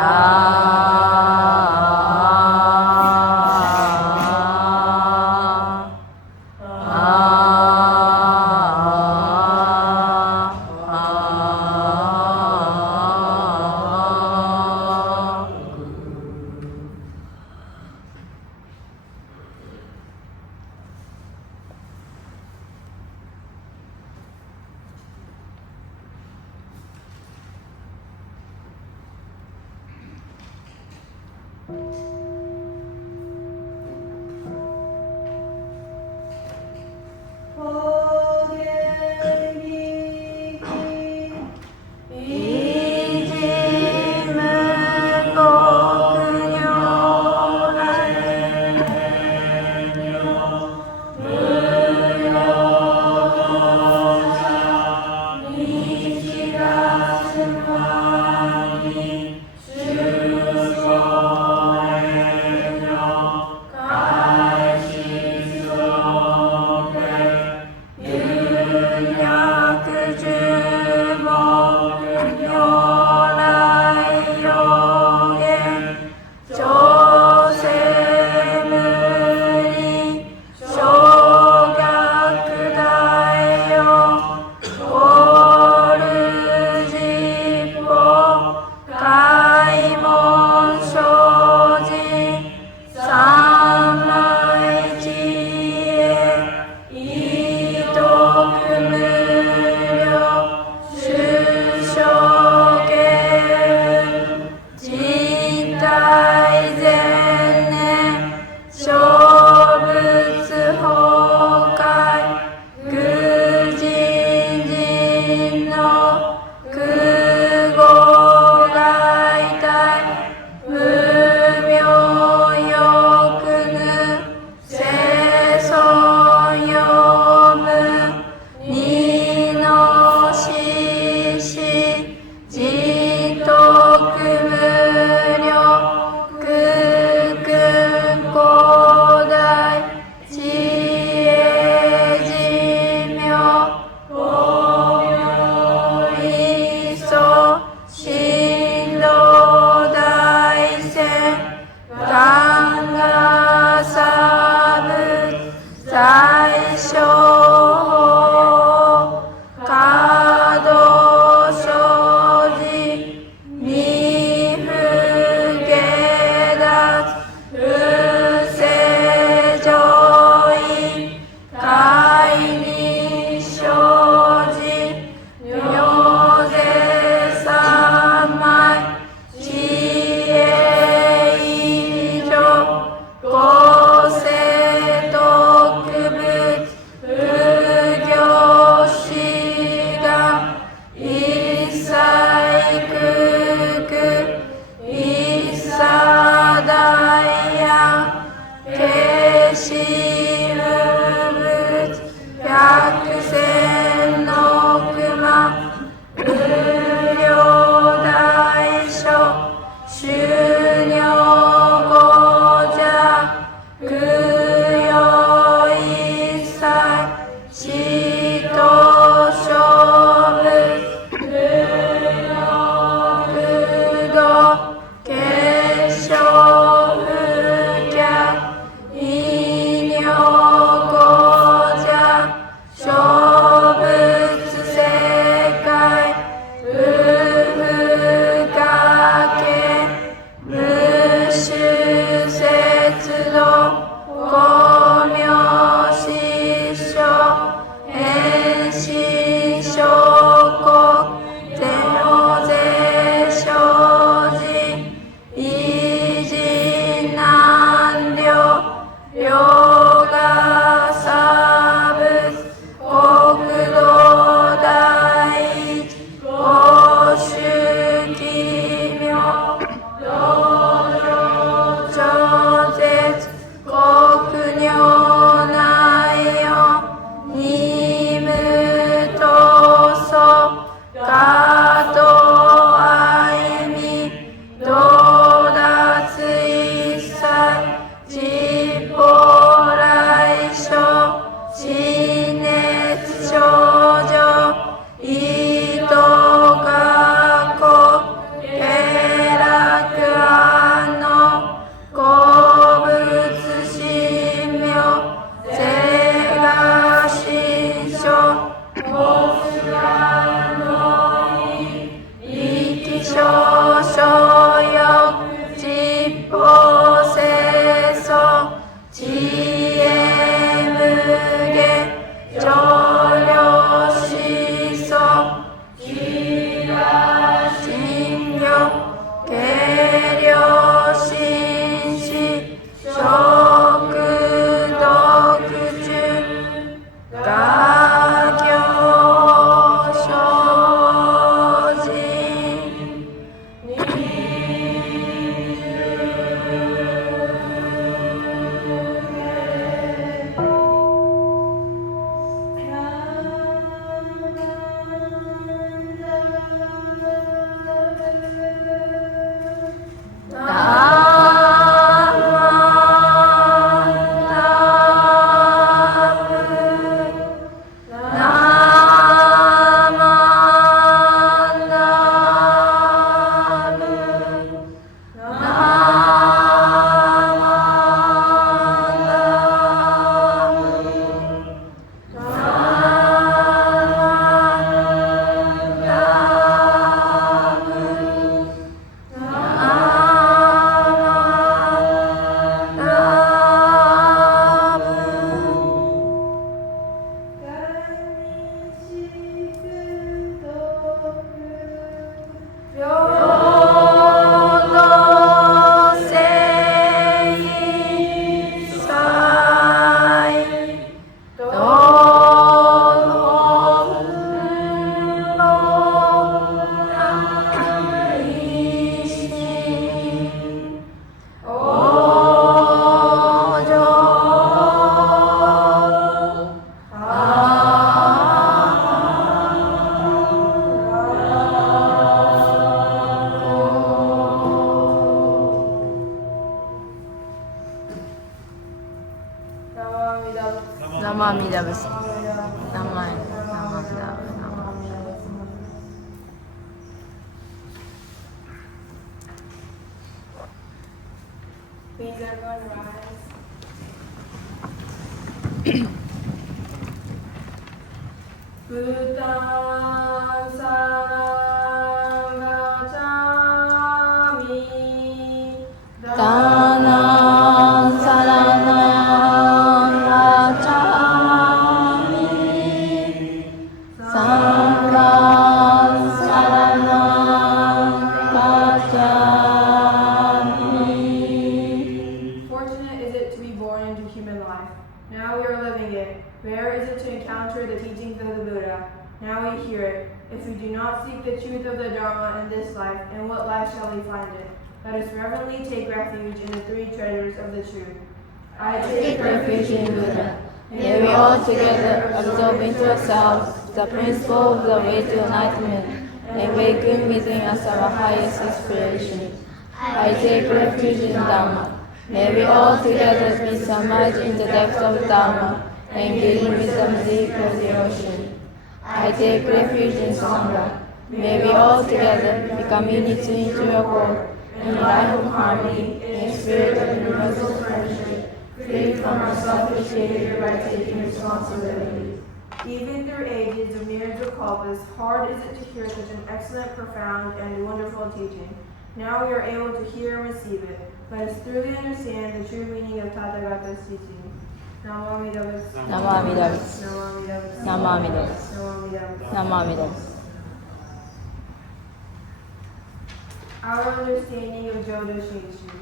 나 Namamida Butsu. Namamida. Please everyone rise. Buddham saranam gacchami. Dhanam saranam gacchami. Sangham saranam gacchami. Fortunate is it to be born into human life. Now we are living it. Rare is it to encounter the teachings of the Buddha. Now we hear it. If we do not seek the truth of the Dharma in this life, in what life shall we find it? Let us reverently take refuge in the three treasures of the truth. I take refuge in Buddha. May we all together absorb into ourselves the principle of the way to enlightenment and awaken within us our highest inspiration. I take refuge in Dharma. May we all together be submerged in the depths of Dharma and gain wisdom deep as the ocean. I take refuge in Sangha. May we all together become unity into your core and life of harmony and spirit of universal friendship, free from our selfish behavior by taking responsibility. Even through ages of myriads of kalpas, hard is it to hear such an excellent, profound, and wonderful teaching. Now we are able to hear and receive it. Let us truly understand the true meaning of Tathagata's teaching. Namamida Butsu. Namamida Butsu. Namamida Namamida Butsu. Butsu. Namamida Butsu. Namamida Butsu. Our understanding of Jodo Shinshu.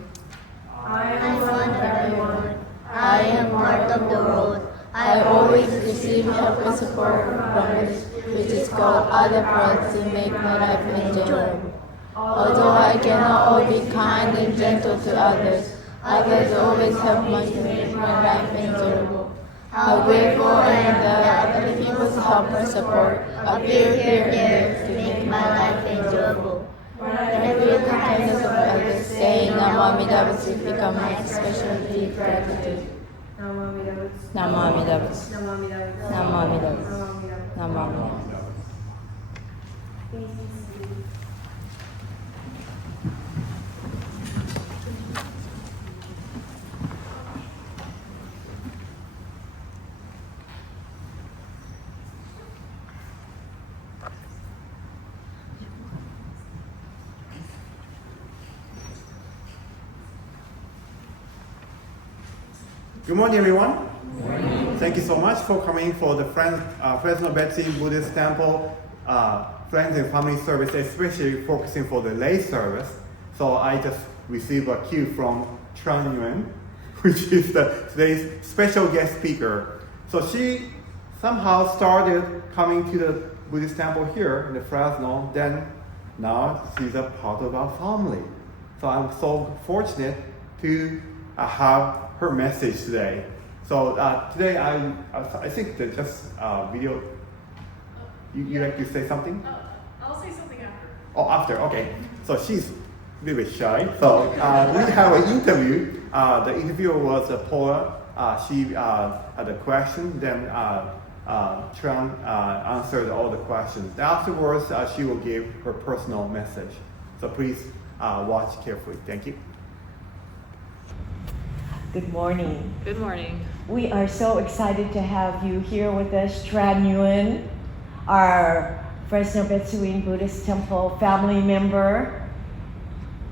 I am one of everyone. I am part of the world. I always receive help and support from others, which is called other parts to make my life enjoyable. Although I cannot always be kind and gentle to others, others always help me to make my life enjoyable. How grateful I am that other people's help and support appear here and there to make my life enjoyable. When I feel the kindness of others, saying Namamida Butsu become my special deep gratitude. Namamida Butsu. Namamida Butsu. Namamida Butsu. Namamida Butsu. Namamida Butsu. Namamida. Please be seated. Good morning, everyone. Good morning. Thank you so much for coming for the Fresno Betsy Buddhist Temple Friends and Family Service, especially focusing for the lay service. So I just received a cue from Tran Nguyen, which is today's special guest speaker. So she somehow started coming to the Buddhist temple here in the Fresno. Then now she's a part of our family. So I'm so fortunate to have her message today. So today I think that just video. You like to say something? I'll say something after. Oh, after, okay. So she's a little bit shy. So we have an interview. The interviewer was Paula. She had a question. Then Tran answered all the questions. Afterwards, she will give her personal message. So please watch carefully. Thank you. Good morning. Good morning. We are so excited to have you here with us, Tran Nguyen, our Fresno Betsuin Buddhist Temple family member,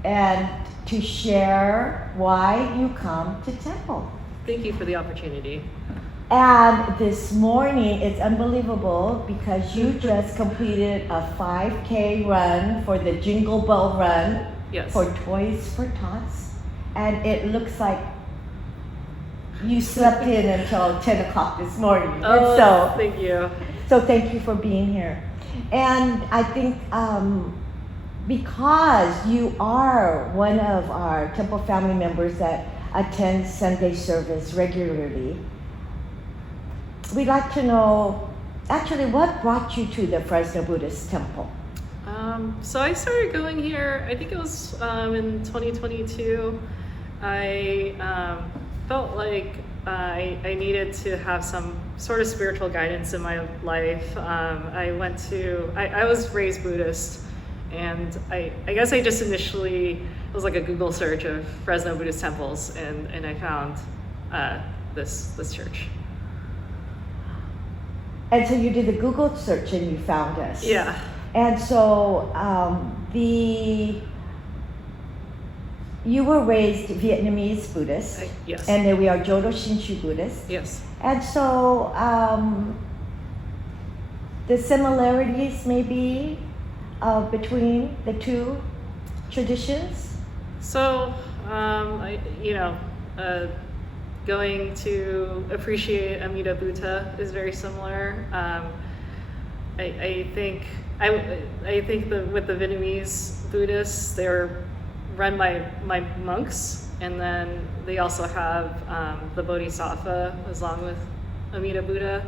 and to share why you come to temple. Thank you for the opportunity. And this morning, it's unbelievable because you just completed a 5K run for the Jingle Bell Run Yes. for Toys for Tots. And it looks like you slept in until 10 o'clock this morning. Oh, And thank you. so thank you for being here. And I think because you are one of our temple family members that attends Sunday service regularly, we'd like to know, actually, what brought you to the Fresno Buddhist Temple? So I started going here, I think it was in 2022. I felt like I needed to have some sort of spiritual guidance in my life. I was raised Buddhist, and I guess I just initially, it was like a Google search of Fresno Buddhist temples, and I found this church. And so you did the Google search and you found us. Yeah. And so you were raised Vietnamese Buddhist. Yes. And then we are Jodo Shinshu Buddhist. Yes. And so the similarities maybe between the two traditions? So, going to appreciate Amida Buddha is very similar. I think with the Vietnamese Buddhists, they're run by monks, and then they also have the Bodhisattva along with Amida Buddha.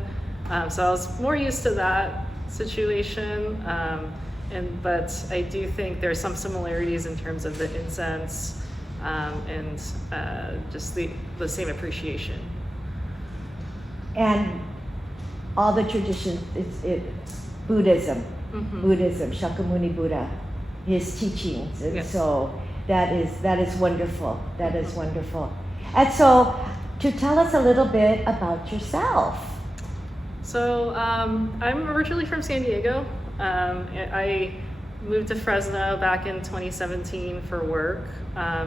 So I was more used to that situation, but I do think there's some similarities in terms of the incense and just the same appreciation. And all the traditions, Buddhism, Mm-hmm. Buddhism, Shakyamuni Buddha, his teachings, and Yes. so that is wonderful. That is wonderful. And so, to tell us a little bit about yourself. So I'm originally from San Diego. I moved to Fresno back in 2017 for work.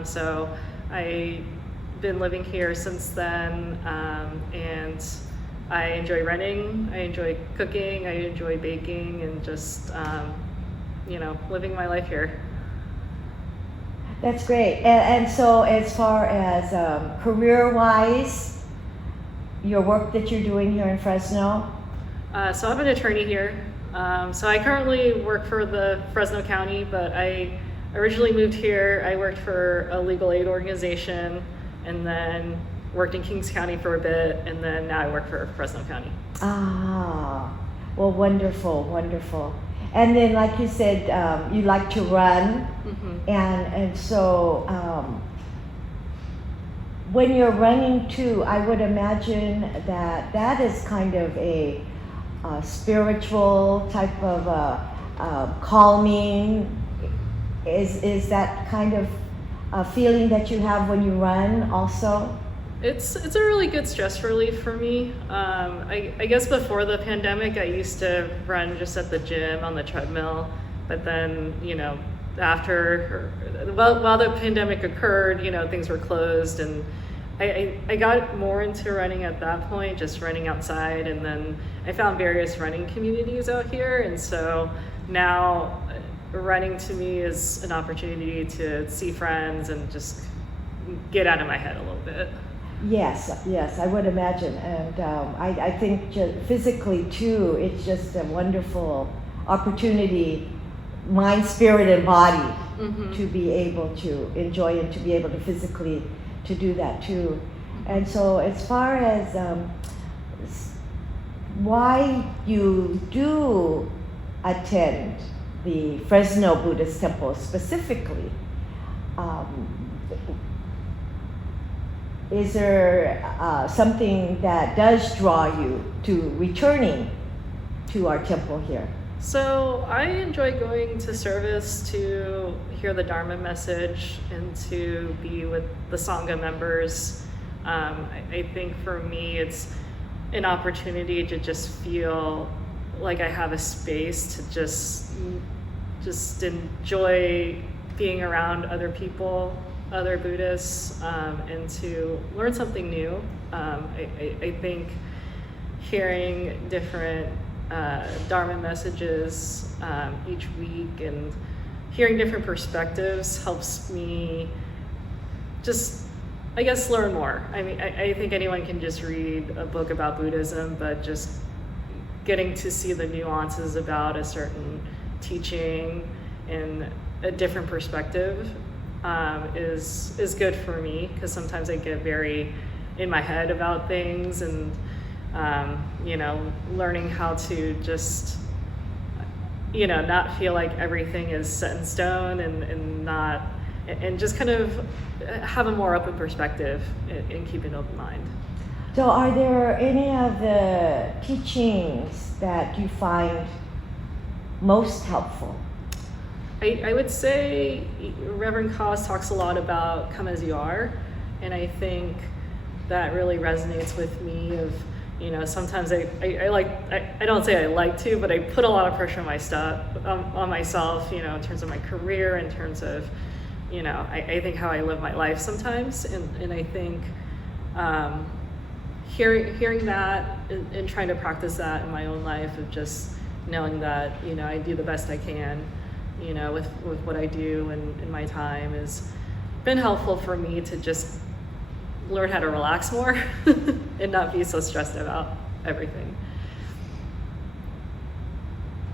So I've been living here since then, and I enjoy running, I enjoy cooking, I enjoy baking, and just living my life here. That's great. And so, as far as career-wise, your work that you're doing here in Fresno? So I'm an attorney here. So I currently work for the Fresno County, but I originally moved here. I worked for a legal aid organization, and then worked in Kings County for a bit, and then now I work for Fresno County. Ah, well, wonderful, wonderful. And then, like you said, you like to run, Mm-hmm. and so when you're running too, I would imagine that is kind of a spiritual type of calming. Is that kind of a feeling that you have when you run also? It's a really good stress relief for me. I guess before the pandemic, I used to run just at the gym on the treadmill, but then while the pandemic occurred, things were closed, and I got more into running at that point, just running outside, and then I found various running communities out here, and so now running to me is an opportunity to see friends and just get out of my head a little bit. Yes, I would imagine. And I think physically too, it's just a wonderful opportunity, mind, spirit, and body, Mm-hmm. to be able to enjoy and to be able to physically to do that too. And so as far as why you do attend the Fresno Buddhist Temple specifically, is there something that does draw you to returning to our temple here? So I enjoy going to service to hear the Dharma message and to be with the Sangha members. I think for me it's an opportunity to just feel like I have a space to just enjoy being around other people, other Buddhists, and to learn something new. I think hearing different Dharma messages each week and hearing different perspectives helps me just, I guess, learn more. I mean, I think anyone can just read a book about Buddhism, but just getting to see the nuances about a certain teaching in a different perspective is good for me, because sometimes I get very in my head about things, and learning how to just not feel like everything is set in stone, and just kind of have a more open perspective and keep an open mind. So are there any of the teachings that you find most helpful? I would say Reverend Cos talks a lot about come as you are, and I think that really resonates with me. Of, you know, sometimes I don't say I like to, but I put a lot of pressure on myself, you know, in terms of my career, in terms of, you know, I think how I live my life sometimes, and I think hearing that and trying to practice that in my own life, of just knowing that, you know, I do the best I can, you know, with what I do and in my time, has been helpful for me to just learn how to relax more and not be so stressed about everything.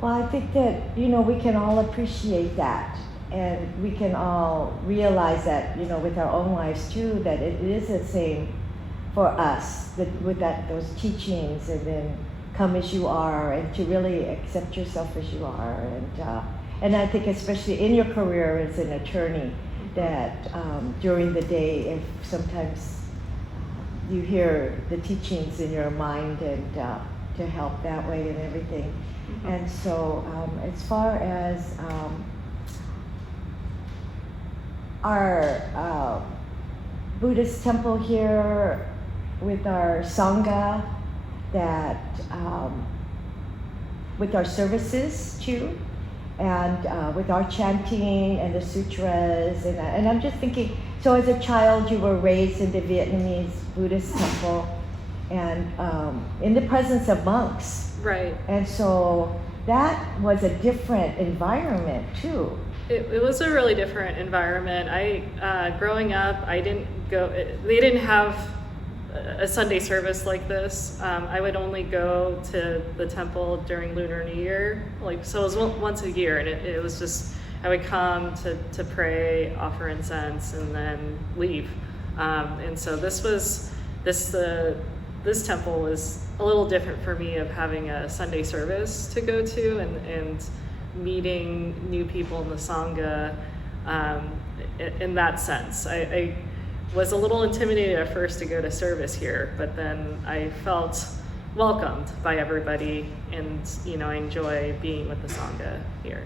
Well, I think that, you know, we can all appreciate that, and we can all realize that, you know, with our own lives too, that it is the same for us, that with those teachings, and then come as you are, and to really accept yourself as you are, and I think especially in your career as an attorney, that during the day, if sometimes you hear the teachings in your mind, and to help that way and everything. Mm-hmm. And so as far as our Buddhist temple here, with our Sangha, that with our services too, and with our chanting and the sutras, and I'm just thinking, so as a child you were raised in the Vietnamese Buddhist temple, and in the presence of monks. Right. And so that was a different environment too. It was a really different environment. Growing up, I didn't go, they didn't have a Sunday service like this. I would only go to the temple during Lunar New Year, so it was once a year, and it was just, I would come to pray, offer incense, and then leave. And so this temple was a little different for me, of having a Sunday service to go to, and meeting new people in the Sangha, in that sense. I was a little intimidated at first to go to service here, but then I felt welcomed by everybody, and, you know, I enjoy being with the Sangha here.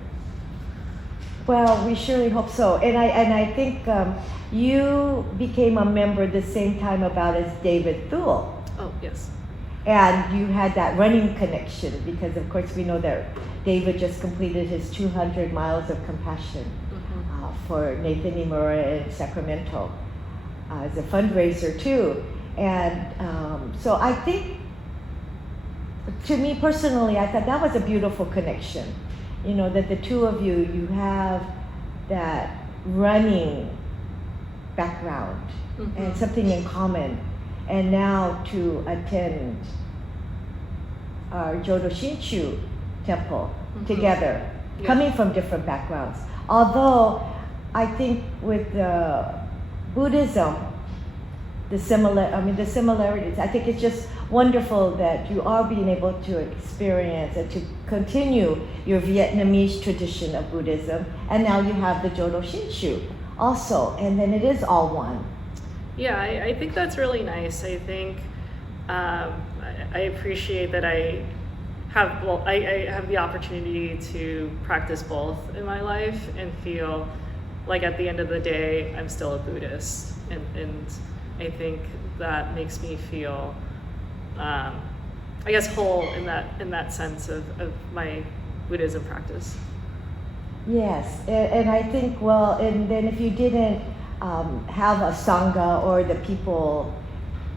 Well, we surely hope so. And I think you became a member the same time about as David Thule. Oh, yes. And you had that running connection, because of course we know that David just completed his 200 miles of compassion for Nathan Imura in Sacramento as a fundraiser too. And so I think, to me personally, I thought that was a beautiful connection. You know, that the two of you have that running background and something in common. And now to attend our Jodo Shinshu temple together, coming from different backgrounds. Although I think with Buddhism, the similarities, I think it's just wonderful that you are being able to experience and to continue your Vietnamese tradition of Buddhism, and now you have the Jodo Shinshu also, and then it is all one. Yeah, I think that's really nice. I think I appreciate that I have the opportunity to practice both in my life, and feel like at the end of the day I'm still a Buddhist, and I think that makes me feel I guess whole in that sense of my Buddhism practice. Yes, and I think, well, and then if you didn't have a Sangha, or the people,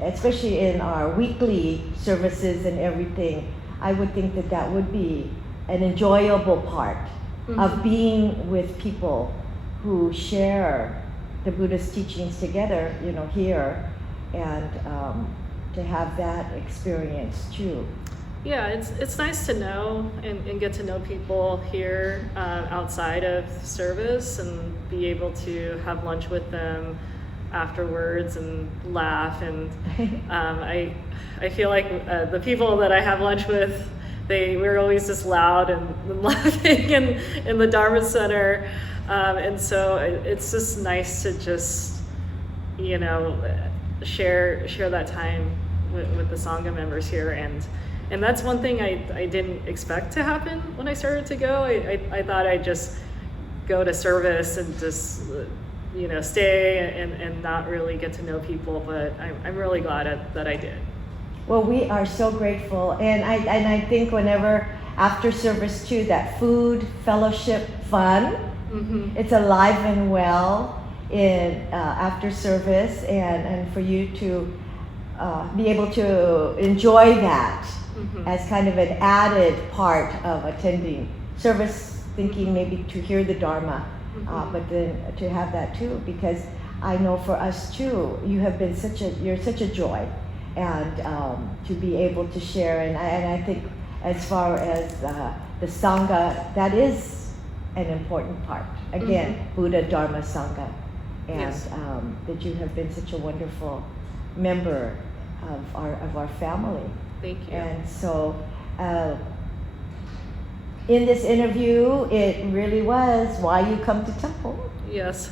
especially in our weekly services and everything, I would think that would be an enjoyable part of being with people who share the Buddhist teachings together, you know, here, and to have that experience too. Yeah, it's nice to know and get to know people here outside of service, and be able to have lunch with them afterwards and laugh. And I feel like the people that I have lunch with, we're always just loud and laughing in the Dharma Center. And so it's just nice to just, you know, share that time with the Sangha members here, and that's one thing I didn't expect to happen when I started to go. I thought I'd just go to service and just stay and not really get to know people, but I'm really glad that I did. Well, we are so grateful, and I think whenever after service too, that food, fellowship, fun, it's alive and well in after service, and for you to be able to enjoy that as kind of an added part of attending service, thinking maybe to hear the Dharma, but then to have that too, because I know for us too, you're such a joy, and to be able to share, and I think as far as the Sangha, that is an important part. Again, Buddha, Dharma, Sangha, and Yes. that you have been such a wonderful member of our family. Thank you. And so, in this interview, it really was why you come to temple. Yes.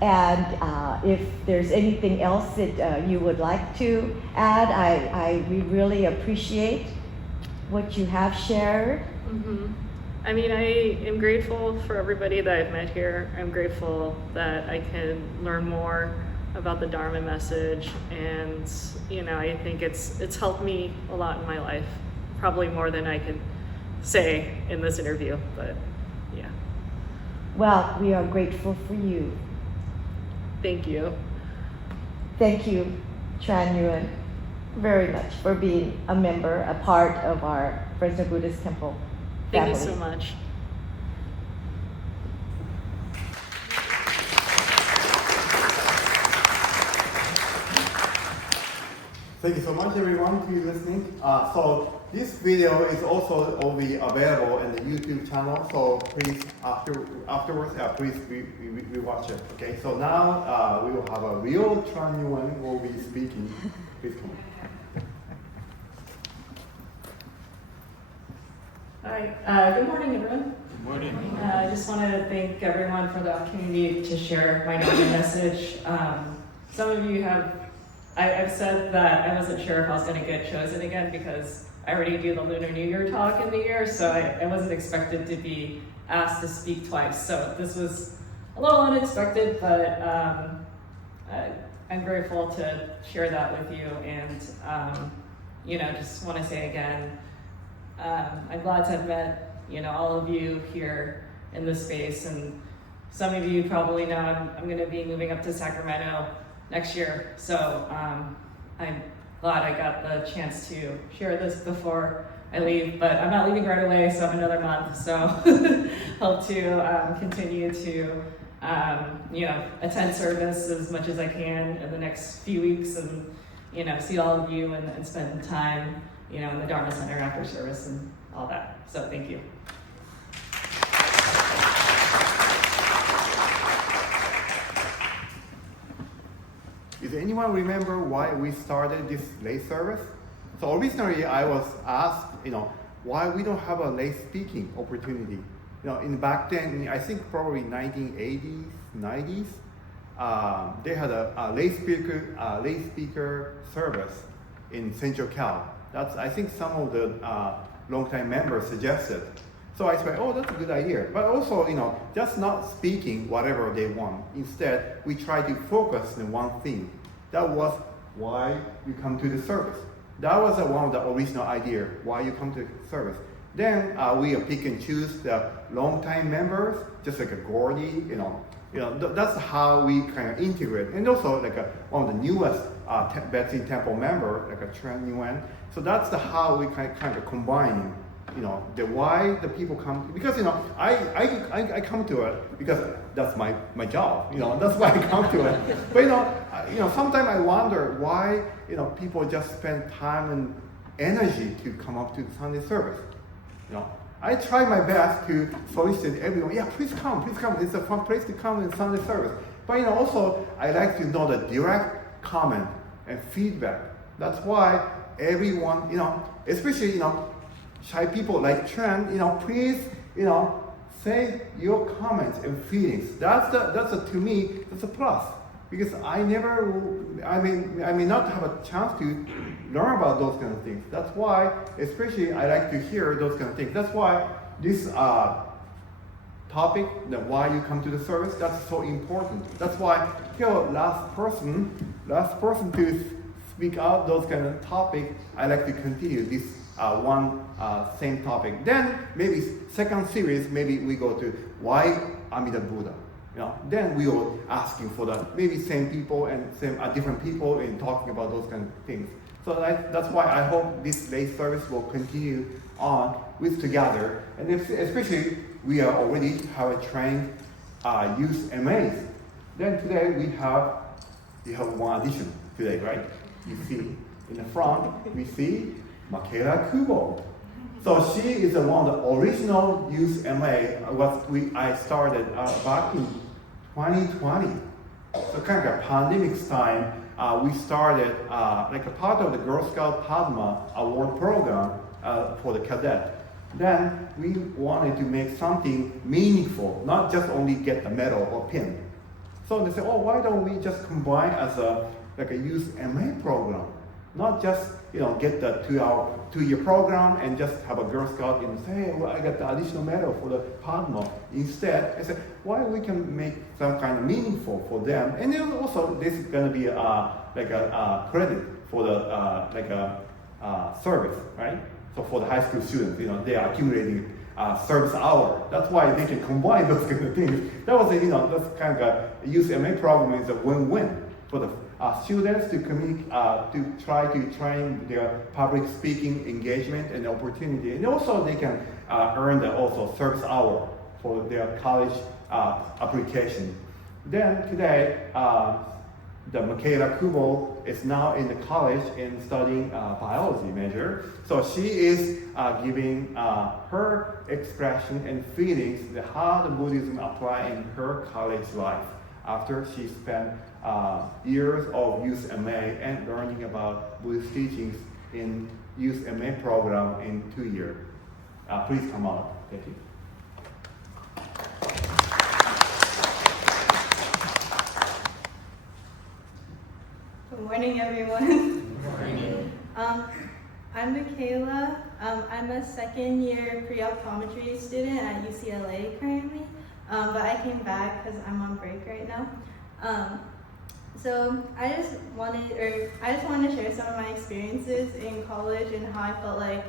And if there's anything else that you would like to add, we really appreciate what you have shared. I mean, I am grateful for everybody that I've met here. I'm grateful that I can learn more about the Dharma message, and I think it's helped me a lot in my life, probably more than I could say in this interview, but yeah. Well, we are grateful for you. Thank you. Thank you, Tran Nguyen, very much for being a member, a part of our Fresno Buddhist Temple family. Thank you so much. Thank you so much, everyone, to listening. So this video is also will be available in the YouTube channel. So please, afterwards, please we watch it. Okay. So now we will have a real Tran Nguyen who will be speaking. Please come. Hi, good morning, everyone. Good morning. I just want to thank everyone for the opportunity to share my Dharma message. Some of you I've said that I wasn't sure if I was going to get chosen again because I already do the Lunar New Year talk in the year, so I wasn't expected to be asked to speak twice. So this was a little unexpected, but I'm grateful to share that with you, and just want to say again, I'm glad to have met all of you here in this space, and some of you probably know I'm going to be moving up to Sacramento next year, so I'm glad I got the chance to share this before I leave, but I'm not leaving right away, so I have another month, so hope to continue to attend service as much as I can in the next few weeks, and see all of you and spend time in the Dharma Center after service and all that. So thank you. Does anyone remember why we started this lay service? So originally I was asked, why we don't have a lay speaking opportunity. In back then, I think probably 1980s, 90s, they had a lay speaker service in Central Cal. I think some of the longtime members suggested. So I said, oh, that's a good idea. But also, just not speaking whatever they want. Instead, we try to focus on one thing. That was why you come to the service. That was one of the original idea, why you come to service. Then we pick and choose the longtime members, just like a Gordy, that's how we kind of integrate. And also like one of the newest Betsy Temple member, like a Tran Nguyen. So that's how we kind of combine, the why the people come, because I come to it because that's my job, that's why I come to it. But sometimes I wonder why people just spend time and energy to come up to the Sunday service. I try my best to solicit everyone. Yeah, please come. It's a fun place to come in Sunday service. But also I like to know the direct comment and feedback. That's why everyone, especially shy people like Tran, please, say your comments and feelings. To me, that's a plus. because I may not have a chance to learn about those kind of things. That's why, especially I like to hear those kind of things. That's why this topic, why you come to the service, that's so important. That's why here, last person to speak out those kind of topic, I like to continue this one same topic. Then maybe second series, maybe we go to why Amida Buddha. Then we will asking for the maybe same people and same different people in talking about those kind of things. So that's why I hope this lay service will continue on with together, and especially we are already have a trained youth MAs. Then today we have one addition today, right? You see in the front we see Makayla Kubo. So she is one of the original youth MA. I started back in 2020. So kind of a pandemic time, we started like a part of the Girl Scout Padma Award program for the cadet. Then we wanted to make something meaningful, not just only get the medal or pin. So they said, oh, why don't we just combine as a youth MA program? Not just get the 2-year program and just have a Girl Scout and say, hey, well, I got the additional medal for the Padma. Instead, I said, why we can make some kind of meaningful for them? And then also this is going to be like a credit for the service, right? So for the high school students, they are accumulating service hour. That's why they can combine those kind of things. That was that's kind of a youth MA program is a win-win for the students to to try to train their public speaking engagement and opportunity, and also they can earn the also service hour for their college application. Then today, the Makayla Kubo is now in the college and studying biology major. So she is giving her expression and feelings how the Buddhism apply in her college life after she spent years of youth MA and learning about Buddhist teachings in youth MA program in 2 years. Please come out. Thank you. Good morning, everyone. Good morning. I'm Makayla. I'm a second-year pre-optometry student at UCLA currently, but I came back because I'm on break right now. So I just wanted to share some of my experiences in college and how I felt like,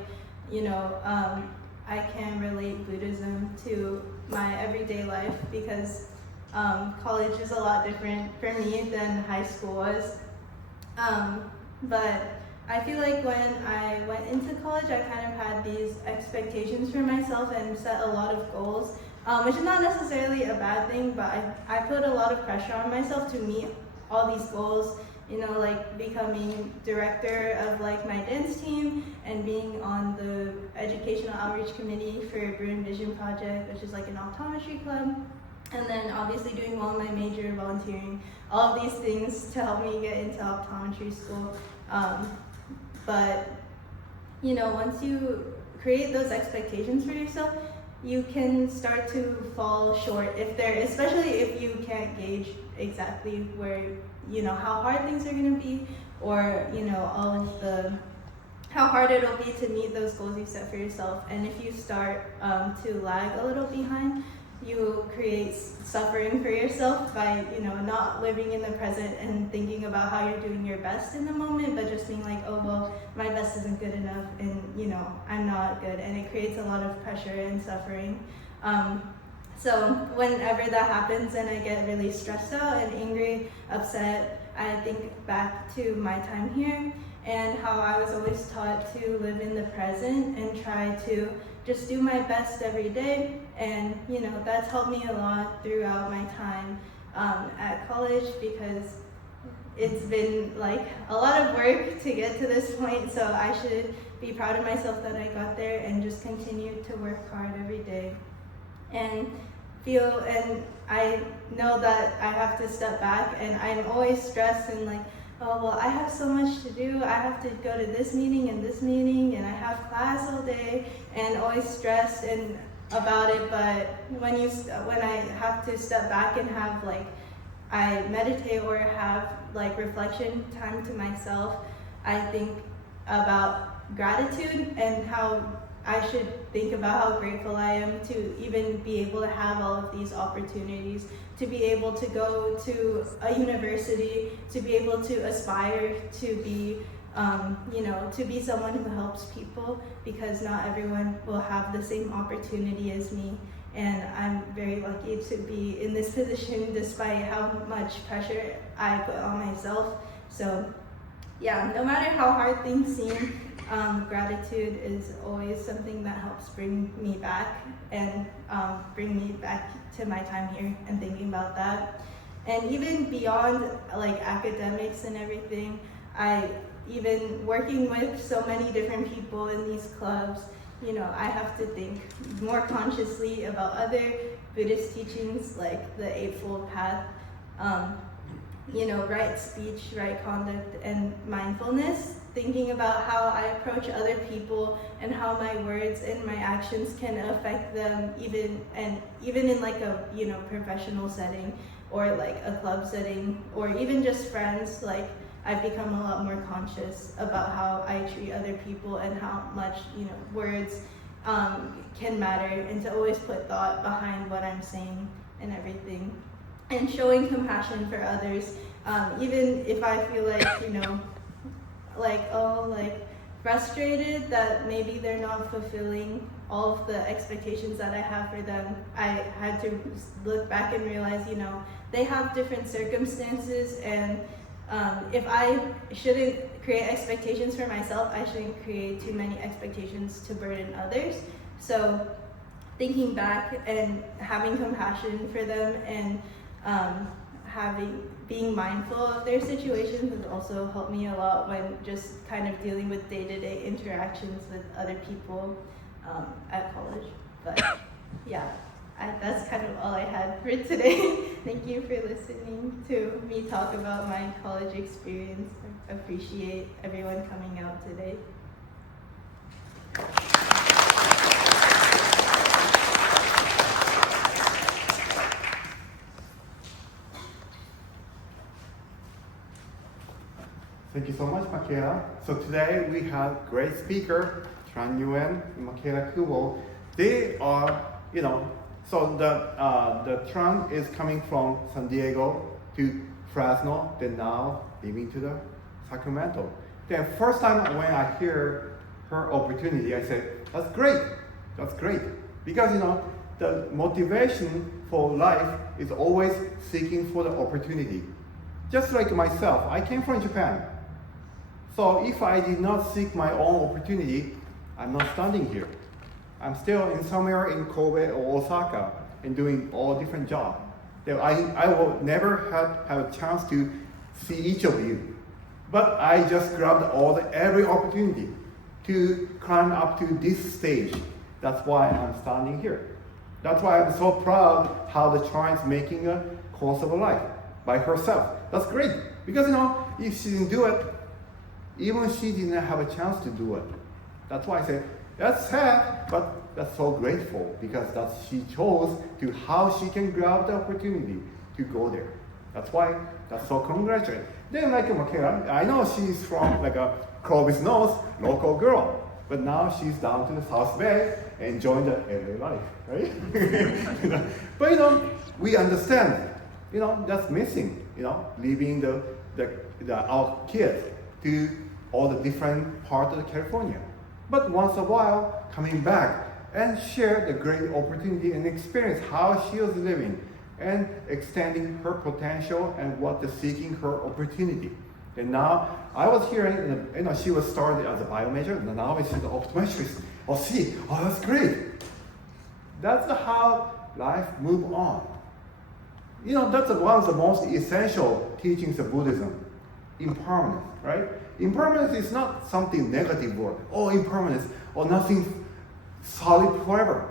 I can relate Buddhism to my everyday life because college is a lot different for me than high school was. But I feel like when I went into college, I kind of had these expectations for myself and set a lot of goals, which is not necessarily a bad thing, but I put a lot of pressure on myself to meet all these goals, like becoming director of like my dance team and being on the educational outreach committee for Bruin Vision Project, which is like an optometry club. And then obviously doing well in my major, volunteering, all of these things to help me get into optometry school. But once you create those expectations for yourself, you can start to fall short especially if you can't gauge exactly where, how hard things are gonna be, or, how hard it'll be to meet those goals you set for yourself. And if you start to lag a little behind, you create suffering for yourself by, not living in the present and thinking about how you're doing your best in the moment, but just being like, oh, well, my best isn't good enough and, I'm not good. And it creates a lot of pressure and suffering. So whenever that happens and I get really stressed out and angry, upset, I think back to my time here and how I was always taught to live in the present and try to just do my best every day. And that's helped me a lot throughout my time at college, because it's been like a lot of work to get to this point, so I should be proud of myself that I got there and just continue to work hard every day and I know that I have to step back, and I'm always stressed and like, oh, well, I have so much to do. I have to go to this meeting, and I have class all day, and always stressed about it. But when I have to step back and have like I meditate or have like reflection time to myself, I think about gratitude and how I should think about how grateful I am to even be able to have all of these opportunities, to be able to go to a university, to be able to aspire to be, to be someone who helps people, because not everyone will have the same opportunity as me. And I'm very lucky to be in this position despite how much pressure I put on myself. So yeah, no matter how hard things seem, gratitude is always something that helps bring me back and bring me back to my time here and thinking about that. And even beyond like academics and everything, even working with so many different people in these clubs, I have to think more consciously about other Buddhist teachings like the Eightfold Path, right speech, right conduct, and mindfulness, thinking about how I approach other people and how my words and my actions can affect them even in like a professional setting or like a club setting or even just friends. Like I've become a lot more conscious about how I treat other people and how much words can matter, and to always put thought behind what I'm saying and everything, and showing compassion for others, even if I feel like frustrated that maybe they're not fulfilling all of the expectations that I have for them. I had to look back and realize they have different circumstances, and if I shouldn't create expectations for myself, I shouldn't create too many expectations to burden others. So thinking back and having compassion for them and being mindful of their situations has also helped me a lot when just kind of dealing with day-to-day interactions with other people at college. But yeah, that's kind of all I had for today. Thank you for listening to me talk about my college experience. I appreciate everyone coming out today. Thank you so much, Makayla. So today we have great speaker, Tran Nguyen and Makayla Kubo. They are, so the Tran is coming from San Diego to Fresno, then now leaving to the Sacramento. Then first time when I hear her opportunity, I said, that's great. Because the motivation for life is always seeking for the opportunity. Just like myself, I came from Japan. So if I did not seek my own opportunity, I'm not standing here. I'm still somewhere in Kobe or Osaka and doing all different jobs. I will never have a chance to see each of you. But I just grabbed every opportunity to climb up to this stage. That's why I'm standing here. That's why I'm so proud how the Tran is making a course of a life by herself. That's great. Because if she didn't do it, even she didn't have a chance to do it. That's why I say, that's sad, but that's so grateful because she chose to how she can grab the opportunity to go there. That's why that's so congratulating. Then like Makayla, I know she's from like a Clovis North local girl, but now she's down to the South Bay and enjoying the LA life, right? But we understand, that's missing, leaving our kids to all the different parts of California. But once a while, coming back and share the great opportunity and experience how she was living and extending her potential and what is seeking her opportunity. And now I was hearing, she was started as a bio major, and now she's an optometrist. That's great. That's how life moves on. That's one of the most essential teachings of Buddhism, impermanence, right? Impermanence is not something negative word, impermanence, or nothing solid forever.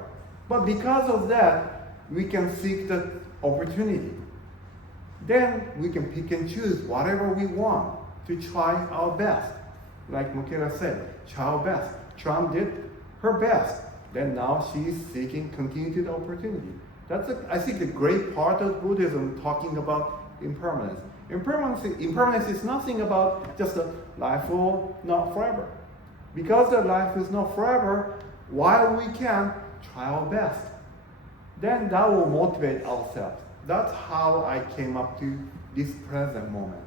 But because of that, we can seek the opportunity. Then we can pick and choose whatever we want to try our best. Like Makayla said, try our best. Tran did her best. Then now she is seeking continued opportunity. That's, I think, the great part of Buddhism, talking about impermanence. Impermanence is nothing about just a life will not forever. Because the life is not forever, while we can try our best, then that will motivate ourselves. That's how I came up to this present moment.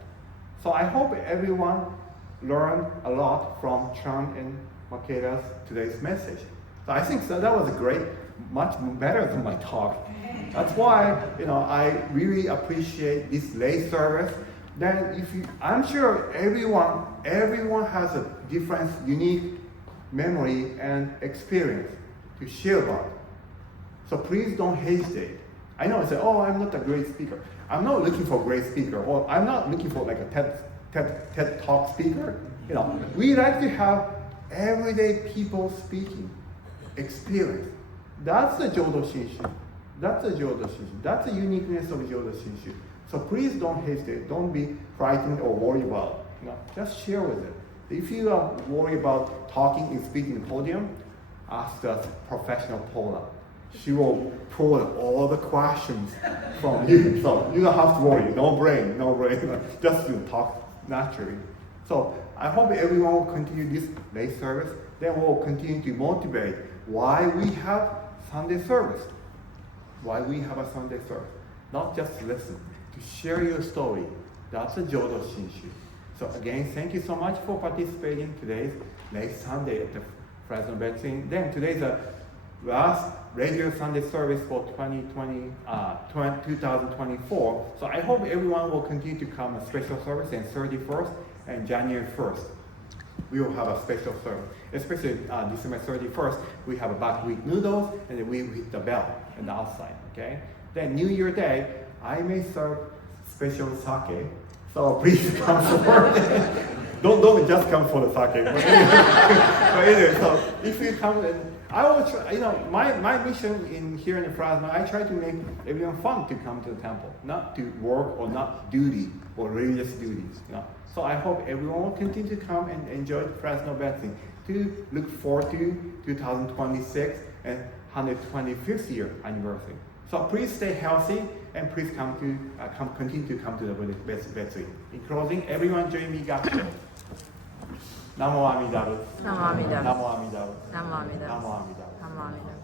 So I hope everyone learned a lot from Tran and Makayla's today's message. So I think that was great, much better than my talk. That's why I really appreciate this lay service. Then I'm sure everyone has a different, unique memory and experience to share about. So please don't hesitate. I know I say, oh, I'm not a great speaker. I'm not looking for a great speaker, or I'm not looking for like a TED Talk speaker. We like to have everyday people speaking experience. That's the Jodo Shinshu. That's the Jodo Shinshu. That's the uniqueness of Jodo Shinshu. So please don't hesitate. Don't be frightened or worried about it. Just share with it. If you are worried about talking and speaking at the podium, ask the professional Paula. She will pull all the questions from you. So you don't have to worry. No brain. Just talk naturally. So I hope everyone will continue this lay service. Then we'll continue to motivate why we have Sunday service. Why we have a Sunday service. Not just listen, to share your story. That's a Jodo Shinshu. So again, thank you so much for participating in today's lay Sunday at the Fresno Betsy. Then today's the last regular Sunday service for 2024. So I hope everyone will continue to come a special service on 31st and January 1st. We will have a special service, especially December 31st. We have a buckwheat noodles, and then we hit the bell on the outside. Okay. Then New Year Day, I may serve special sake. So please come support. Don't just come for the sake. But anyway, so if you come, I will try. My mission here in Fresno, I try to make everyone fun to come to the temple, not to work or not duty or religious duties. So I hope everyone will continue to come and enjoy Fresno Betsy to look forward to 2026 and 125th year anniversary. So please stay healthy and please continue to come to the Buddhist Betsy. In closing, everyone join me, Gakushou. Namo Amidabu. Namo Amidabu. Namo Amidabu. Namo Amidabu. Namo Amidabu. Namo Amidabu.